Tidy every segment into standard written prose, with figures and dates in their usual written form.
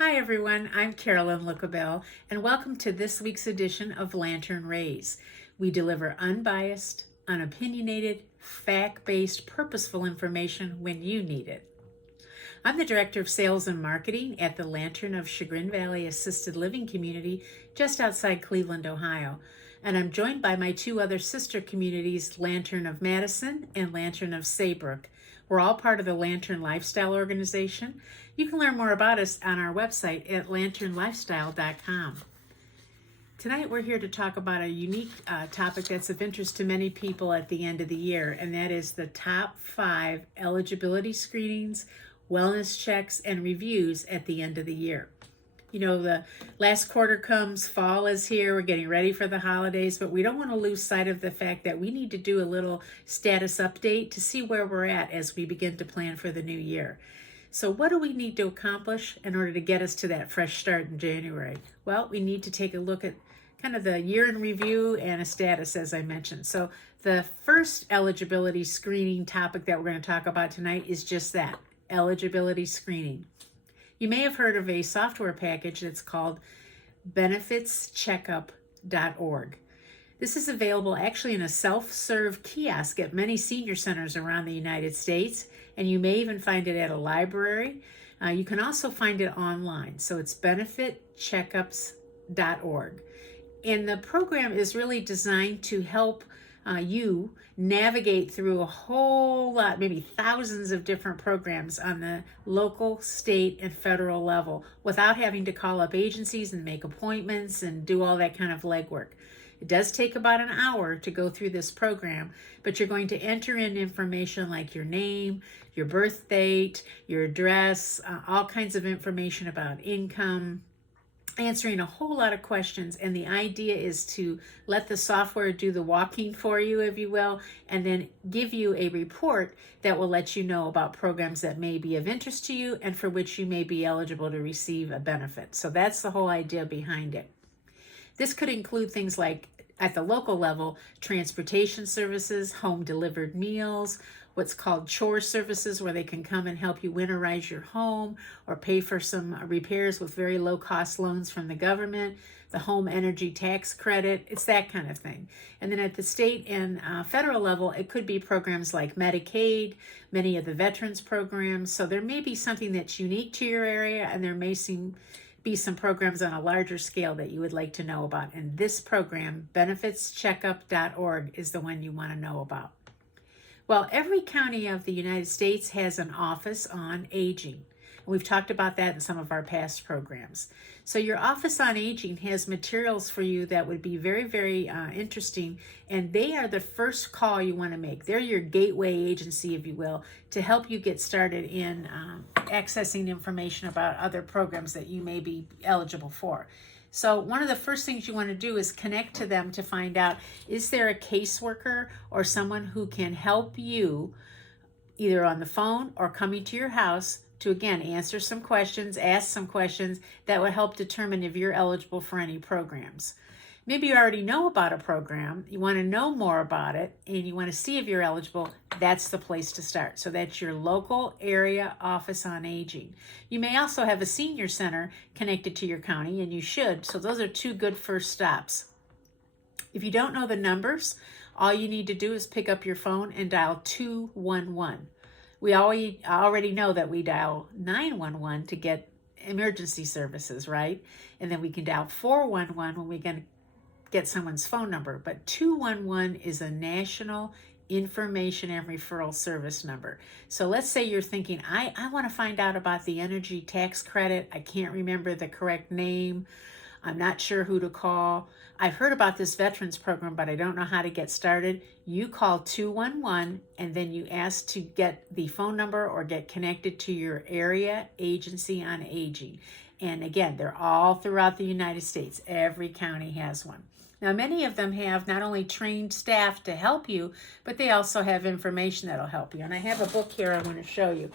Hi everyone, I'm Carolyn Lookabill, and welcome to this week's edition of LanternRays. We deliver unbiased, unopinionated, fact-based, purposeful information when you need it. I'm the Director of Sales and Marketing at the Lantern of Chagrin Valley Assisted Living Community just outside Cleveland, Ohio. And I'm joined by my two other sister communities, Lantern of Madison and Lantern of Saybrook. We're all part of the Lantern Lifestyle Organization. You can learn more about us on our website at lanternlifestyle.com. Tonight we're here to talk about a unique topic that's of interest to many people at the end of the year, and that is the top 5 eligibility screenings, wellness checks, and reviews at the end of the year. You know, the last quarter comes, fall is here, we're getting ready for the holidays, but we don't want to lose sight of the fact that we need to do a little status update to see where we're at as we begin to plan for the new year. So what do we need to accomplish in order to get us to that fresh start in January? Well, we need to take a look at kind of the year in review and a status, as I mentioned. So the first eligibility screening topic that we're going to talk about tonight is just that, eligibility screening. You may have heard of a software package that's called benefitscheckup.org. This is available actually in a self-serve kiosk at many senior centers around the United States, and you may even find it at a library. You can also find it online. So it's benefitcheckups.org. And the program is really designed to help you navigate through a whole lot, maybe thousands of different programs on the local, state, and federal level without having to call up agencies and make appointments and do all that kind of legwork. It does take about an hour to go through this program, but you're going to enter in information like your name, your birth date, your address, all kinds of information about income, answering a whole lot of questions, and the idea is to let the software do the walking for you, if you will, and then give you a report that will let you know about programs that may be of interest to you and for which you may be eligible to receive a benefit. So that's the whole idea behind it. This could include things like, at the local level, transportation services, home delivered meals, what's called chore services, where they can come and help you winterize your home or pay for some repairs with very low cost loans from the government, the home energy tax credit, it's that kind of thing. And then at the state and federal level, it could be programs like Medicaid, many of the veterans programs. So there may be something that's unique to your area, and there may be some programs on a larger scale that you would like to know about. And this program, benefitscheckup.org, is the one you want to know about. Well, every county of the United States has an office on aging. We've talked about that in some of our past programs. So your Office on Aging has materials for you that would be very, very interesting, and they are the first call you want to make. They're your gateway agency, if you will, to help you get started in accessing information about other programs that you may be eligible for. So one of the first things you want to do is connect to them to find out, is there a caseworker or someone who can help you either on the phone or coming to your house to, again, answer some questions, ask some questions that would help determine if you're eligible for any programs. Maybe you already know about a program, you want to know more about it, and you want to see if you're eligible. That's the place to start. So that's your local area Office on Aging. You may also have a senior center connected to your county, and you should. So those are 2 good first stops. If you don't know the numbers, all you need to do is pick up your phone and dial 211. We already know that we dial 911 to get emergency services, right? And then we can dial 411 when we're going to get someone's phone number. But 211 is a national information and referral service number. So let's say you're thinking, I want to find out about the energy tax credit. I can't remember the correct name. I'm not sure who to call. I've heard about this veterans program, but I don't know how to get started. You call 211 and then you ask to get the phone number or get connected to your area agency on aging. And again, they're all throughout the United States. Every county has one. Now, many of them have not only trained staff to help you, but they also have information that'll help you. And I have a book here I want to show you.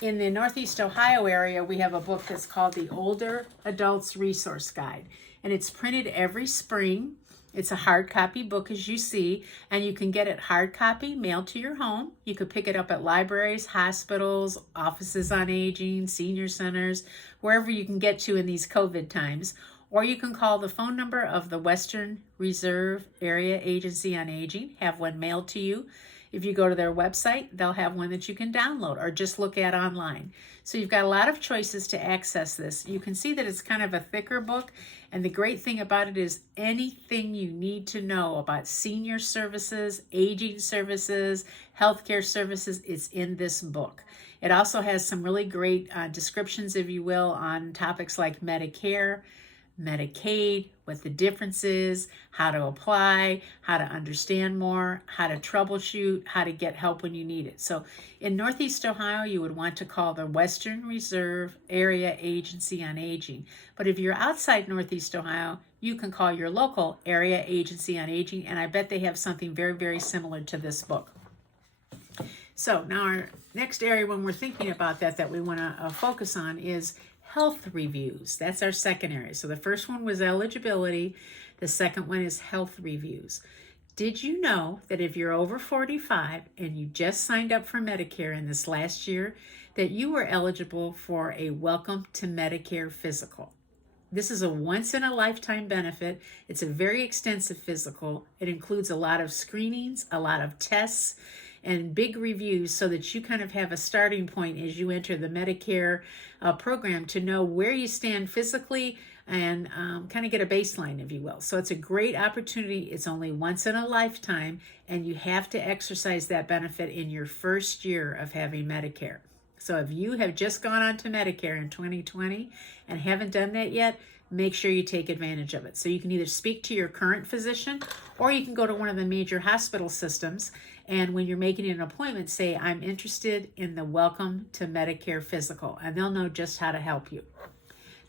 In the Northeast Ohio area, we have a book that's called the Older Adults Resource Guide. And it's printed every spring. It's a hard copy book, as you see, and you can get it hard copy mailed to your home. You could pick it up at libraries, hospitals, offices on aging, senior centers, wherever you can get to in these COVID times. Or you can call the phone number of the Western Reserve Area Agency on Aging, have one mailed to you. If you go to their website, they'll have one that you can download or just look at online. So you've got a lot of choices to access this. You can see that it's kind of a thicker book, and the great thing about it is anything you need to know about senior services, aging services, healthcare services, it's in this book. It also has some really great descriptions, if you will, on topics like Medicare, Medicaid, what the difference is, how to apply, how to understand more, how to troubleshoot, how to get help when you need it. So in Northeast Ohio, you would want to call the Western Reserve Area Agency on Aging. But if you're outside Northeast Ohio, you can call your local Area Agency on Aging, and I bet they have something very, very similar to this book. So now our next area when we're thinking about that we want to focus on is health reviews. That's our second area. So the first one was eligibility. The second one is health reviews. Did you know that if you're over 45 and you just signed up for Medicare in this last year, that you were eligible for a Welcome to Medicare physical? This is a once-in-a-lifetime benefit. It's a very extensive physical. It includes a lot of screenings, a lot of tests, and big reviews so that you kind of have a starting point as you enter the Medicare program to know where you stand physically and kind of get a baseline, if you will. So it's a great opportunity. It's only once in a lifetime, and you have to exercise that benefit in your first year of having Medicare. So if you have just gone on to Medicare in 2020 and haven't done that yet, make sure you take advantage of it. So you can either speak to your current physician or you can go to one of the major hospital systems, and when you're making an appointment, say, I'm interested in the Welcome to Medicare physical, and they'll know just how to help you.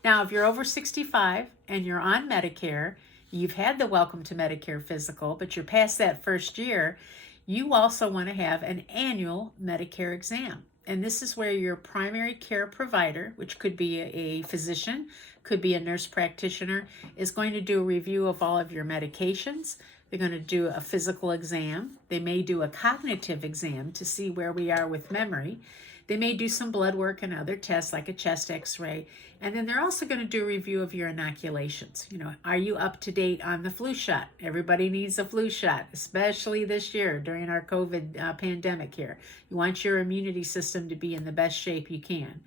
Now, if you're over 65 and you're on Medicare, you've had the Welcome to Medicare physical, but you're past that first year, you also want to have an annual Medicare exam. And this is where your primary care provider, which could be a physician, could be a nurse practitioner, is going to do a review of all of your medications. They're going to do a physical exam. They may do a cognitive exam to see where we are with memory. They may do some blood work and other tests like a chest x-ray. And then they're also going to do a review of your inoculations. You know, are you up to date on the flu shot? Everybody needs a flu shot, especially this year during our COVID pandemic here. You want your immunity system to be in the best shape you can.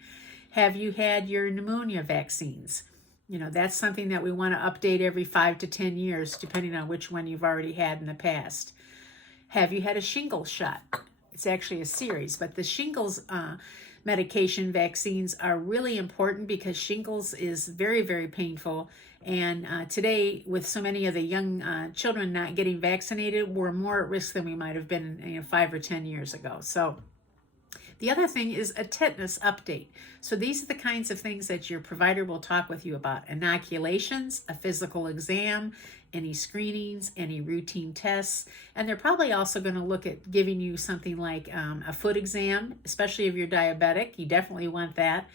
Have you had your pneumonia vaccines? You know, that's something that we want to update every 5 to 10 years, depending on which one you've already had in the past. Have you had a shingles shot? It's actually a series, but the shingles medication vaccines are really important because shingles is very, very painful. And today, with so many of the young children not getting vaccinated, we're more at risk than we might have been 5 or 10 years ago. So the other thing is a tetanus update. So these are the kinds of things that your provider will talk with you about. Inoculations, a physical exam, any screenings, any routine tests. And they're probably also going to look at giving you something like a foot exam, especially if you're diabetic. You definitely want that.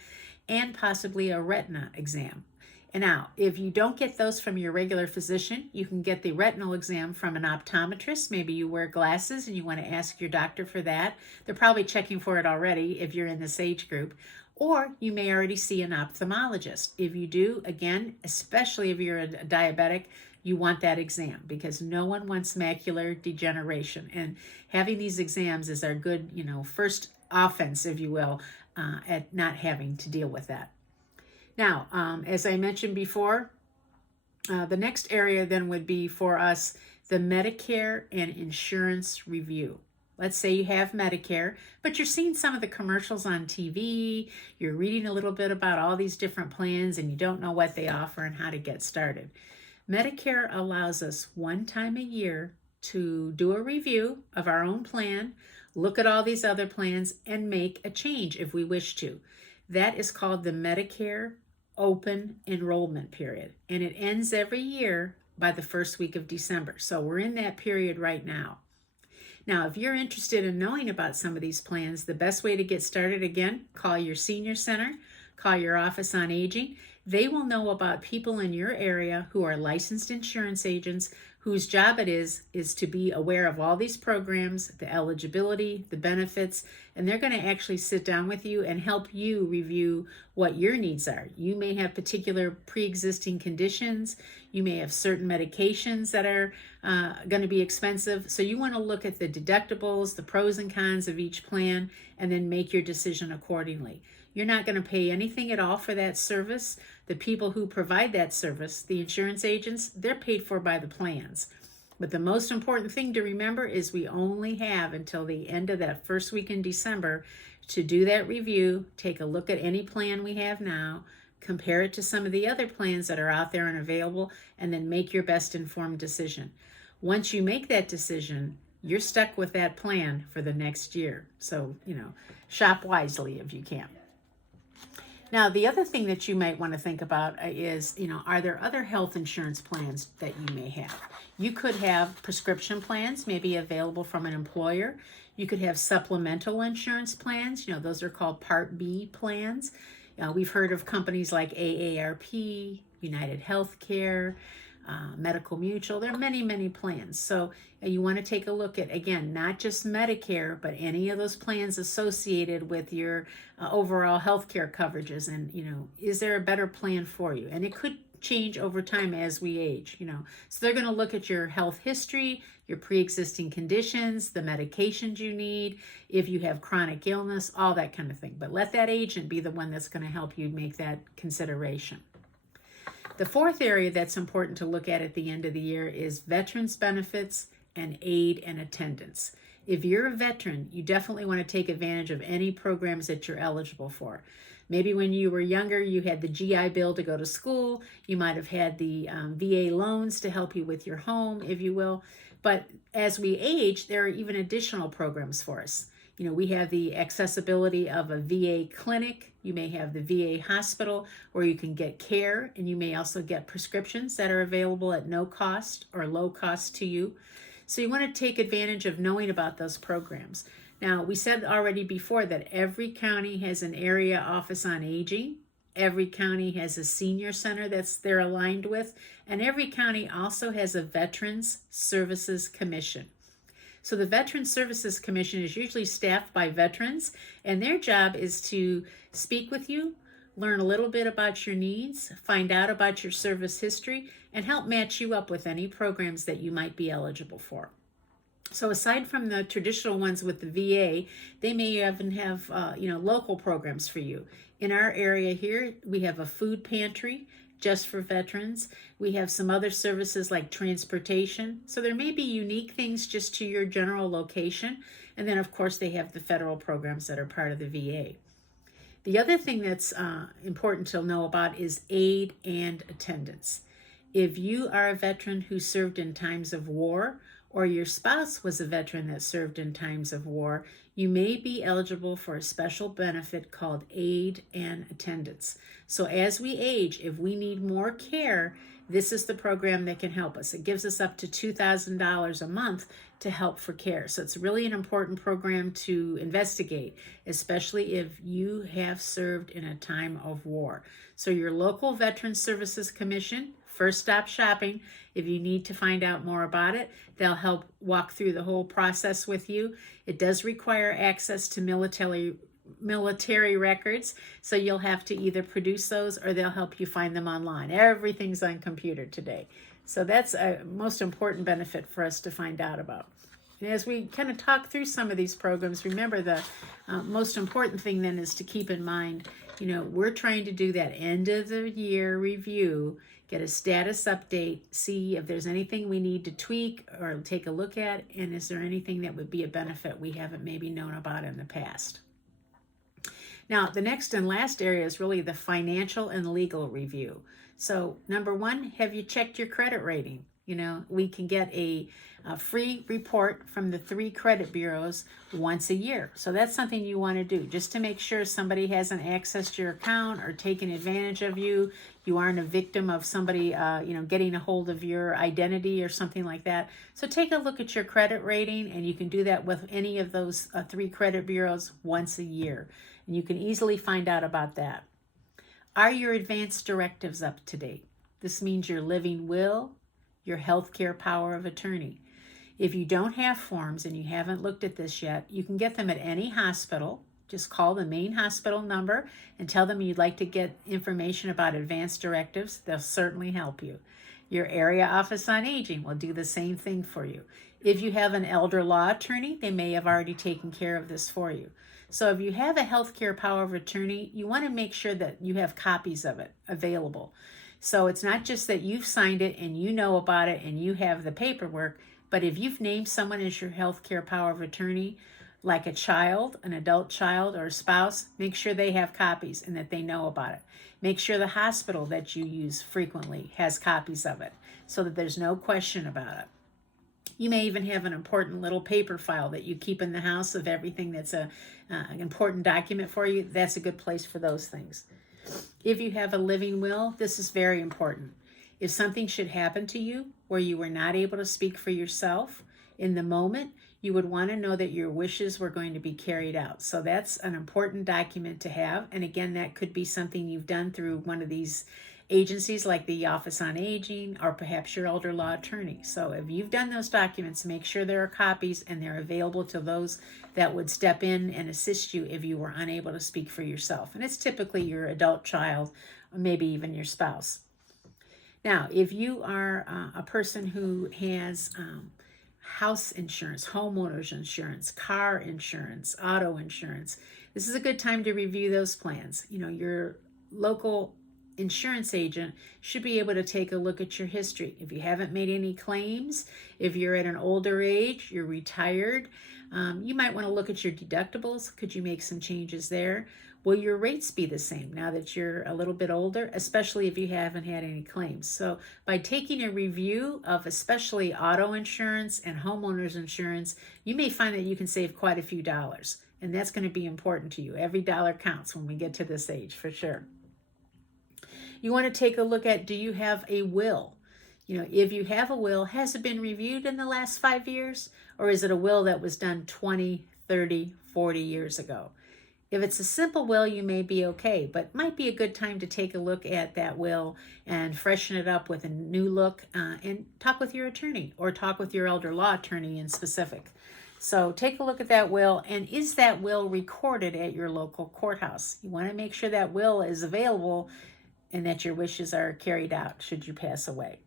And possibly a retina exam. And now, if you don't get those from your regular physician, you can get the retinal exam from an optometrist. Maybe you wear glasses and you want to ask your doctor for that. They're probably checking for it already if you're in this age group. Or you may already see an ophthalmologist. If you do, again, especially if you're a diabetic, you want that exam because no one wants macular degeneration. And having these exams is our good, first offense, if you will, at not having to deal with that. Now, as I mentioned before, the next area then would be for us the Medicare and insurance review. Let's say you have Medicare, but you're seeing some of the commercials on TV, you're reading a little bit about all these different plans, and you don't know what they offer and how to get started. Medicare allows us one time a year to do a review of our own plan, look at all these other plans, and make a change if we wish to. That is called the Medicare Open Enrollment Period, and it ends every year by the first week of December. So we're in that period right now. Now, if you're interested in knowing about some of these plans, the best way to get started, again, call your senior center, call your office on aging. They will know about people in your area who are licensed insurance agents whose job it is to be aware of all these programs, the eligibility, the benefits, and they're going to actually sit down with you and help you review what your needs are. You may have particular pre-existing conditions. You may have certain medications that are going to be expensive. So you want to look at the deductibles, the pros and cons of each plan, and then make your decision accordingly. You're not going to pay anything at all for that service. The people who provide that service, the insurance agents, they're paid for by the plans. But the most important thing to remember is we only have until the end of that first week in December to do that review, take a look at any plan we have now, compare it to some of the other plans that are out there and available, and then make your best informed decision. Once you make that decision, you're stuck with that plan for the next year. So, shop wisely if you can. Now, the other thing that you might want to think about is, are there other health insurance plans that you may have? You could have prescription plans maybe available from an employer. You could have supplemental insurance plans. Those are called Part B plans. We've heard of companies like AARP, United Healthcare, Medical Mutual. There are many, many plans. So you want to take a look at, again, not just Medicare, but any of those plans associated with your overall healthcare coverages. And, is there a better plan for you? And it could change over time as we age, So they're going to look at your health history, your pre-existing conditions, the medications you need, if you have chronic illness, all that kind of thing. But let that agent be the one that's going to help you make that consideration. The fourth area that's important to look at the end of the year is veterans benefits and aid and attendance. If you're a veteran, you definitely want to take advantage of any programs that you're eligible for. Maybe when you were younger, you had the GI Bill to go to school. You might have had the VA loans to help you with your home, if you will. But as we age, there are even additional programs for us. We have the accessibility of a VA clinic. You may have the VA hospital where you can get care, and you may also get prescriptions that are available at no cost or low cost to you. So you want to take advantage of knowing about those programs. Now, we said already before that every county has an area office on aging. Every county has a senior center they're aligned with, and every county also has a Veterans Services Commission. So the Veterans Services Commission is usually staffed by veterans, and their job is to speak with you, learn a little bit about your needs, find out about your service history, and help match you up with any programs that you might be eligible for. So aside from the traditional ones with the VA, they may even have local programs for you. In our area here, we have a food pantry just for veterans. We have some other services like transportation. So there may be unique things just to your general location. And then, of course, they have the federal programs that are part of the VA. The other thing that's important to know about is aid and attendance. If you are a veteran who served in times of war, or your spouse was a veteran that served in times of war, you may be eligible for a special benefit called aid and attendance. So as we age, if we need more care, this is the program that can help us. It gives us up to $2,000 a month to help for care. So it's really an important program to investigate, especially if you have served in a time of war. So your local Veterans Services Commission, First Stop Shopping, if you need to find out more about it, they'll help walk through the whole process with you. It does require access to military records, so you'll have to either produce those or they'll help you find them online. Everything's on computer today. So that's a most important benefit for us to find out about. And as we kind of talk through some of these programs, remember the most important thing then is to keep in mind, we're trying to do that end of the year review, get a status update, see if there's anything we need to tweak or take a look at, and is there anything that would be a benefit we haven't maybe known about in the past. Now, the next and last area is really the financial and legal review. So, number one, have you checked your credit rating? We can get a free report from the 3 credit bureaus once a year. So that's something you want to do just to make sure somebody hasn't accessed your account or taken advantage of you. You aren't a victim of somebody, getting a hold of your identity or something like that. So take a look at your credit rating, and you can do that with any of those 3 credit bureaus once a year. And you can easily find out about that. Are your advance directives up to date? This means your living will, your healthcare power of attorney. If you don't have forms and you haven't looked at this yet, you can get them at any hospital. Just call the main hospital number and tell them you'd like to get information about advance directives. They'll certainly help you. Your area office on aging will do the same thing for you. If you have an elder law attorney, they may have already taken care of this for you. So if you have a healthcare power of attorney, you want to make sure that you have copies of it available. So it's not just that you've signed it and you know about it and you have the paperwork, but if you've named someone as your healthcare power of attorney, like a child, an adult child, or a spouse, make sure they have copies and that they know about it. Make sure the hospital that you use frequently has copies of it so that there's no question about it. You may even have an important little paper file that you keep in the house of everything that's an important document for you. That's a good place for those things. If you have a living will, this is very important. If something should happen to you where you were not able to speak for yourself in the moment, you would want to know that your wishes were going to be carried out. So that's an important document to have. And again, that could be something you've done through one of these agencies like the Office on Aging or perhaps your elder law attorney. So if you've done those documents, make sure there are copies and they're available to those that would step in and assist you if you were unable to speak for yourself. And it's typically your adult child or maybe even your spouse. Now, if you are a person who has house insurance, homeowners insurance, car insurance, auto insurance, this is a good time to review those plans. You know, your local insurance agent should be able to take a look at your history. If you haven't made any claims, if you're at an older age, you're retired, you might want to look at your deductibles. Could you make some changes there? Will your rates be the same now that you're a little bit older, especially if you haven't had any claims? So by taking a review of especially auto insurance and homeowners insurance, you may find that you can save quite a few dollars. And that's going to be important to you. Every dollar counts when we get to this age, for sure. You want to take a look at, do you have a will? You know, if you have a will, has it been reviewed in the last 5 years? Or is it a will that was done 20, 30, 40 years ago? If it's a simple will, you may be okay, but it might be a good time to take a look at that will and freshen it up with a new look and talk with your attorney or talk with your elder law attorney in specific. So take a look at that will, and is that will recorded at your local courthouse? You want to make sure that will is available and that your wishes are carried out should you pass away.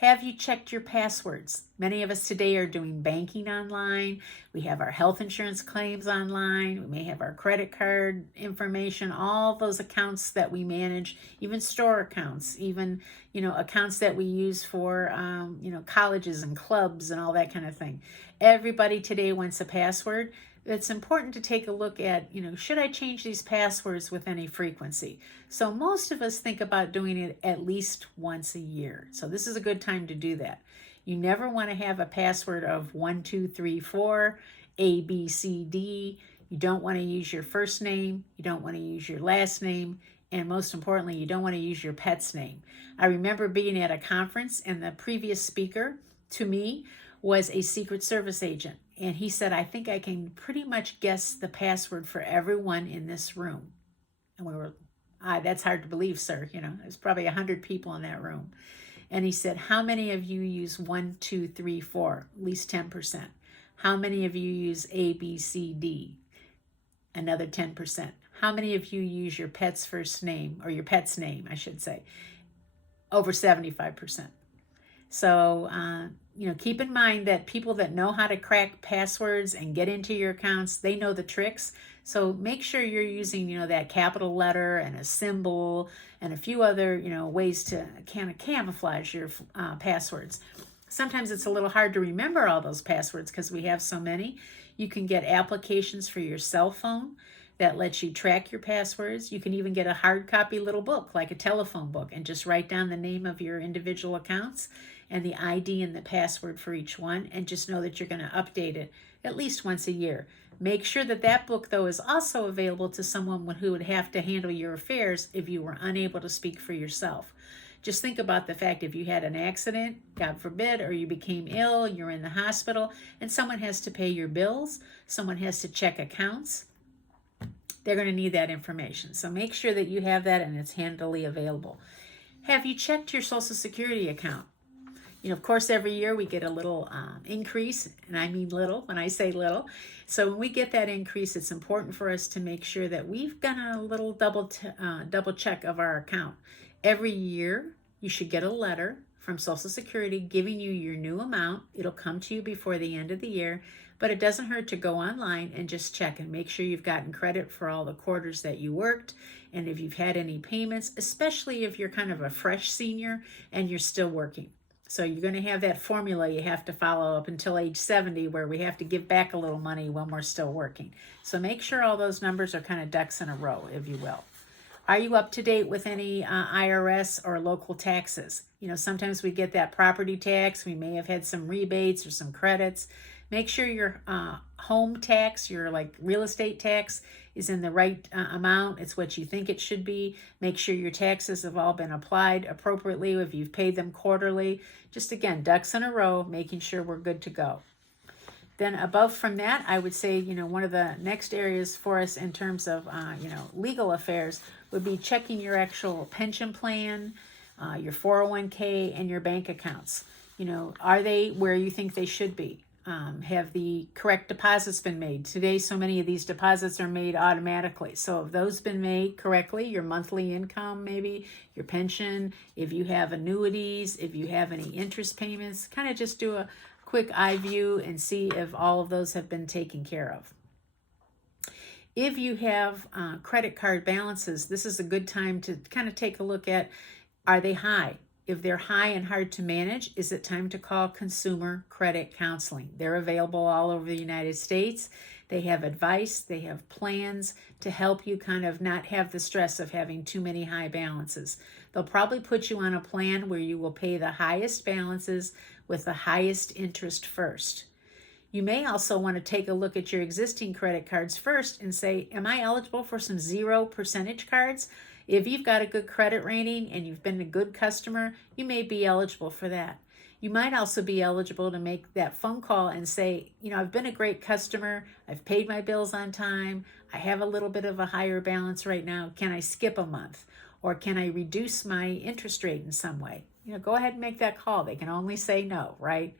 Have you checked your passwords? Many of us today are doing banking online. We have our health insurance claims online. We may have our credit card information, all those accounts that we manage, even store accounts, even, accounts that we use for, colleges and clubs and all that kind of thing. Everybody today wants a password. It's important to take a look at, should I change these passwords with any frequency? So most of us think about doing it at least once a year. So this is a good time to do that. You never want to have a password of 1, 2, 3, 4, A, B, C, D. You don't want to use your first name. You don't want to use your last name. And most importantly, you don't want to use your pet's name. I remember being at a conference and the previous speaker to me was a Secret Service agent. And he said, I think I can pretty much guess the password for everyone in this room. And we were, that's hard to believe, sir. There's probably 100 people in that room. And he said, how many of you use 1, 2, 3, 4? At least 10%. How many of you use A, B, C, D? Another 10%. How many of you use your pet's first name, or your pet's name, I should say? Over 75%. So, keep in mind that people that know how to crack passwords and get into your accounts, they know the tricks. So make sure you're using, that capital letter and a symbol and a few other, ways to kind of camouflage your passwords. Sometimes it's a little hard to remember all those passwords because we have so many. You can get applications for your cell phone that lets you track your passwords. You can even get a hard copy little book, like a telephone book, and just write down the name of your individual accounts and the ID and the password for each one, and just know that you're going to update it at least once a year. Make sure that that book, though, is also available to someone who would have to handle your affairs if you were unable to speak for yourself. Just think about the fact if you had an accident, God forbid, or you became ill, you're in the hospital, and someone has to pay your bills, someone has to check accounts, they're going to need that information. So make sure that you have that and it's handily available. Have you checked your Social Security account? Of course, every year we get a little increase, and I mean little when I say little. So when we get that increase, it's important for us to make sure that we've done a little double check of our account. Every year, you should get a letter from Social Security giving you your new amount. It'll come to you before the end of the year, but it doesn't hurt to go online and just check and make sure you've gotten credit for all the quarters that you worked, and if you've had any payments, especially if you're kind of a fresh senior and you're still working. So you're going to have that formula you have to follow up until age 70 where we have to give back a little money when we're still working. So make sure all those numbers are kind of ducks in a row, if you will. Are you up to date with any IRS or local taxes? Sometimes we get that property tax. We may have had some rebates or some credits. Make sure your home tax, your real estate tax, is in the right amount. It's what you think it should be. Make sure your taxes have all been applied appropriately if you've paid them quarterly. Just again, ducks in a row, making sure we're good to go. Then above from that, I would say, one of the next areas for us in terms of, legal affairs would be checking your actual pension plan, your 401k, and your bank accounts. Are they where you think they should be? Have the correct deposits been made? Today, so many of these deposits are made automatically. So if those been made correctly, your monthly income, maybe your pension, if you have annuities, if you have any interest payments, kind of just do a quick eye view and see if all of those have been taken care of. If you have credit card balances, this is a good time to kind of take a look at, are they high? If they're high and hard to manage, is it time to call Consumer Credit Counseling? They're available all over the United States. They have advice, they have plans to help you kind of not have the stress of having too many high balances. They'll probably put you on a plan where you will pay the highest balances with the highest interest first. You may also want to take a look at your existing credit cards first and say, am I eligible for some 0% cards? If you've got a good credit rating and you've been a good customer, you may be eligible for that. You might also be eligible to make that phone call and say, I've been a great customer. I've paid my bills on time. I have a little bit of a higher balance right now. Can I skip a month? Or can I reduce my interest rate in some way? Go ahead and make that call. They can only say no, right?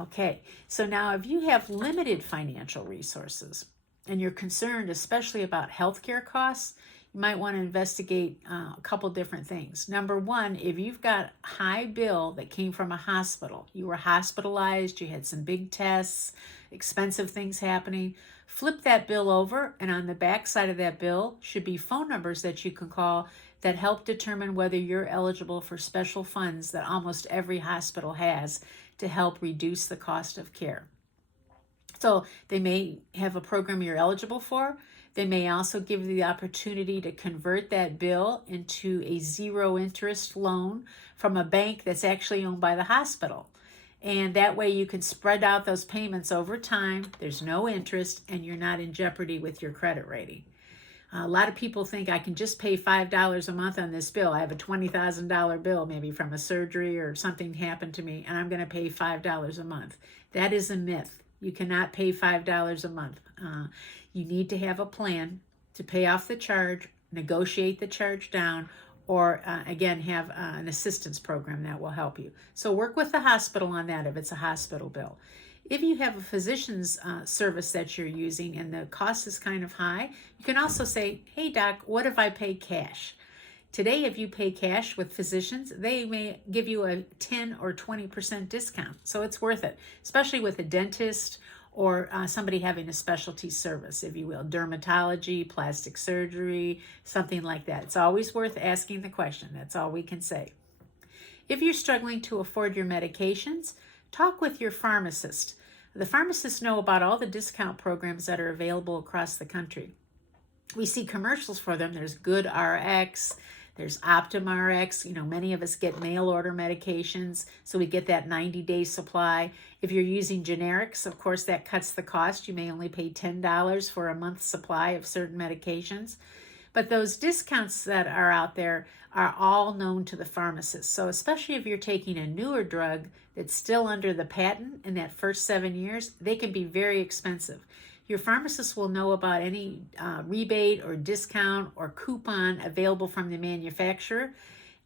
Okay, so now if you have limited financial resources and you're concerned especially about healthcare costs, you might want to investigate a couple different things. Number one, if you've got a high bill that came from a hospital, you were hospitalized, you had some big tests, expensive things happening, flip that bill over, and on the back side of that bill should be phone numbers that you can call that help determine whether you're eligible for special funds that almost every hospital has to help reduce the cost of care. So they may have a program you're eligible for. They may also give you the opportunity to convert that bill into a zero interest loan from a bank that's actually owned by the hospital. And that way you can spread out those payments over time. There's no interest and you're not in jeopardy with your credit rating. A lot of people think I can just pay $5 a month on this bill. I have a $20,000 bill maybe from a surgery or something happened to me and I'm going to pay $5 a month. That is a myth. You cannot pay $5 a month. You need to have a plan to pay off the charge, negotiate the charge down, or again, have an assistance program that will help you. So work with the hospital on that if it's a hospital bill. If you have a physician's service that you're using and the cost is kind of high, you can also say, hey doc, what if I pay cash? Today, if you pay cash with physicians, they may give you a 10 or 20% discount. So it's worth it, especially with a dentist or somebody having a specialty service, if you will, dermatology, plastic surgery, something like that. It's always worth asking the question. That's all we can say. If you're struggling to afford your medications, talk with your pharmacist. The pharmacists know about all the discount programs that are available across the country. We see commercials for them. There's Good RX, there's Optum RX. Many of us get mail order medications, so we get that 90-day supply. If you're using generics, of course, that cuts the cost. You may only pay $10 for a month's supply of certain medications. But those discounts that are out there are all known to the pharmacist. So especially if you're taking a newer drug that's still under the patent in that first 7 years, they can be very expensive. Your pharmacist will know about any rebate or discount or coupon available from the manufacturer,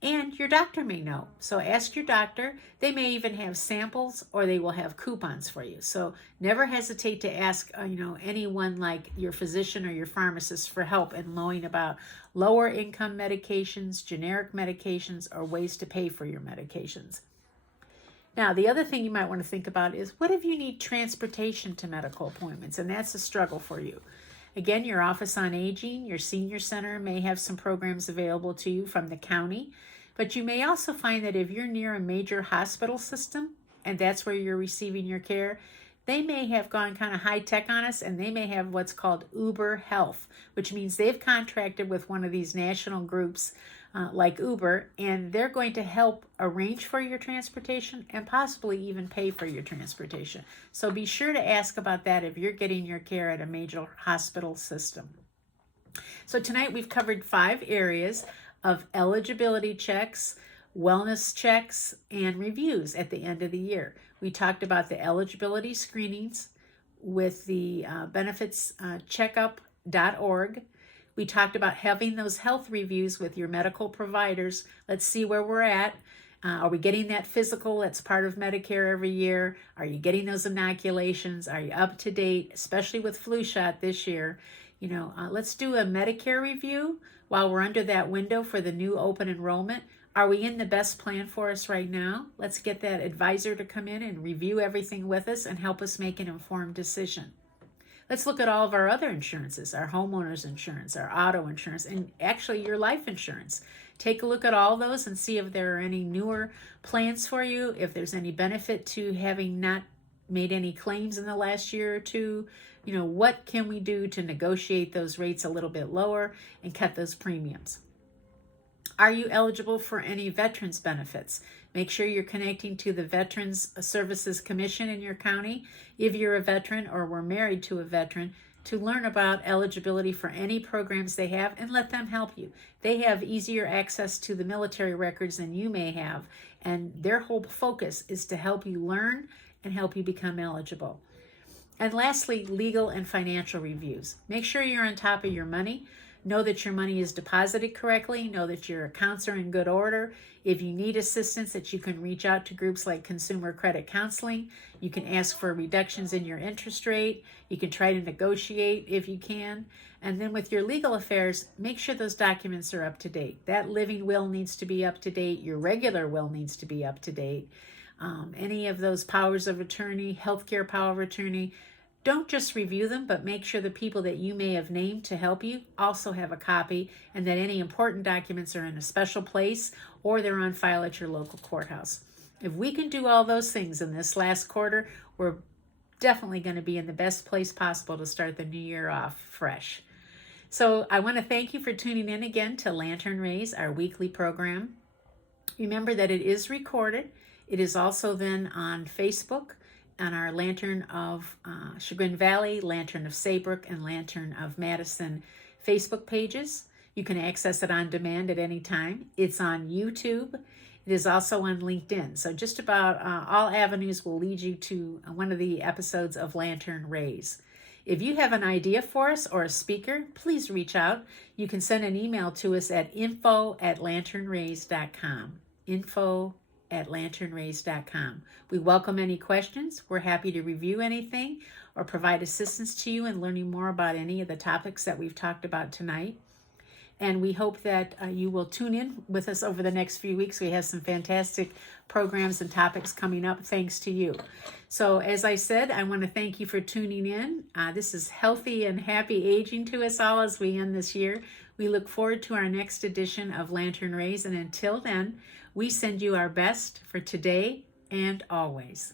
and your doctor may know. So ask your doctor. They may even have samples, or they will have coupons for you. So never hesitate to ask anyone like your physician or your pharmacist for help in knowing about lower income medications, generic medications, or ways to pay for your medications. Now, the other thing you might want to think about is, what if you need transportation to medical appointments, and that's a struggle for you? Again, your Office on Aging, your senior center may have some programs available to you from the county, but you may also find that if you're near a major hospital system and that's where you're receiving your care, they may have gone kind of high tech on us, and they may have what's called Uber Health, which means they've contracted with one of these national groups like Uber, and they're going to help arrange for your transportation and possibly even pay for your transportation. So be sure to ask about that if you're getting your care at a major hospital system. So tonight we've covered 5 areas of eligibility checks, wellness checks, and reviews at the end of the year. We talked about the eligibility screenings with the benefitscheckup.org. We talked about having those health reviews with your medical providers. Let's see where we're at. Are we getting that physical that's part of Medicare every year? Are you getting those inoculations? Are you up to date, especially with flu shot this year? Let's do a Medicare review while we're under that window for the new open enrollment. Are we in the best plan for us right now? Let's get that advisor to come in and review everything with us and help us make an informed decision. Let's look at all of our other insurances, our homeowner's insurance, our auto insurance, and actually your life insurance. Take a look at all those and see if there are any newer plans for you, if there's any benefit to having not made any claims in the last year or two. What can we do to negotiate those rates a little bit lower and cut those premiums? Are you eligible for any veterans benefits? Make sure you're connecting to the Veterans Services Commission in your county if you're a veteran or were married to a veteran, to learn about eligibility for any programs they have and let them help you. They have easier access to the military records than you may have, and their whole focus is to help you learn and help you become eligible. And lastly, legal and financial reviews. Make sure you're on top of your money. Know that your money is deposited correctly. Know that your accounts are in good order. If you need assistance, that you can reach out to groups like Consumer Credit Counseling. You can ask for reductions in your interest rate. You can try to negotiate if you can. And then with your legal affairs, make sure those documents are up to date. That living will needs to be up to date. Your regular will needs to be up to date. Any of those powers of attorney, healthcare power of attorney, don't just review them, but make sure the people that you may have named to help you also have a copy, and that any important documents are in a special place or they're on file at your local courthouse. If we can do all those things in this last quarter, we're definitely going to be in the best place possible to start the new year off fresh. So I want to thank you for tuning in again to LanternRays, our weekly program. Remember that it is recorded. It is also then on Facebook, on our Lantern of Chagrin Valley, Lantern of Saybrook, and Lantern of Madison Facebook pages. You can access it on demand at any time. It's on YouTube. It is also on LinkedIn. So just about all avenues will lead you to one of the episodes of LanternRays. If you have an idea for us or a speaker, please reach out. You can send an email to us at info@lanternrays.com. info@lanternrays.com. We welcome any questions. We're happy to review anything or provide assistance to you in learning more about any of the topics that we've talked about tonight. And we hope that you will tune in with us over the next few weeks. We have some fantastic programs and topics coming up thanks to you. So as I said, I want to thank you for tuning in. This is healthy and happy aging to us all as we end this year. We look forward to our next edition of LanternRays. And until then, we send you our best for today and always.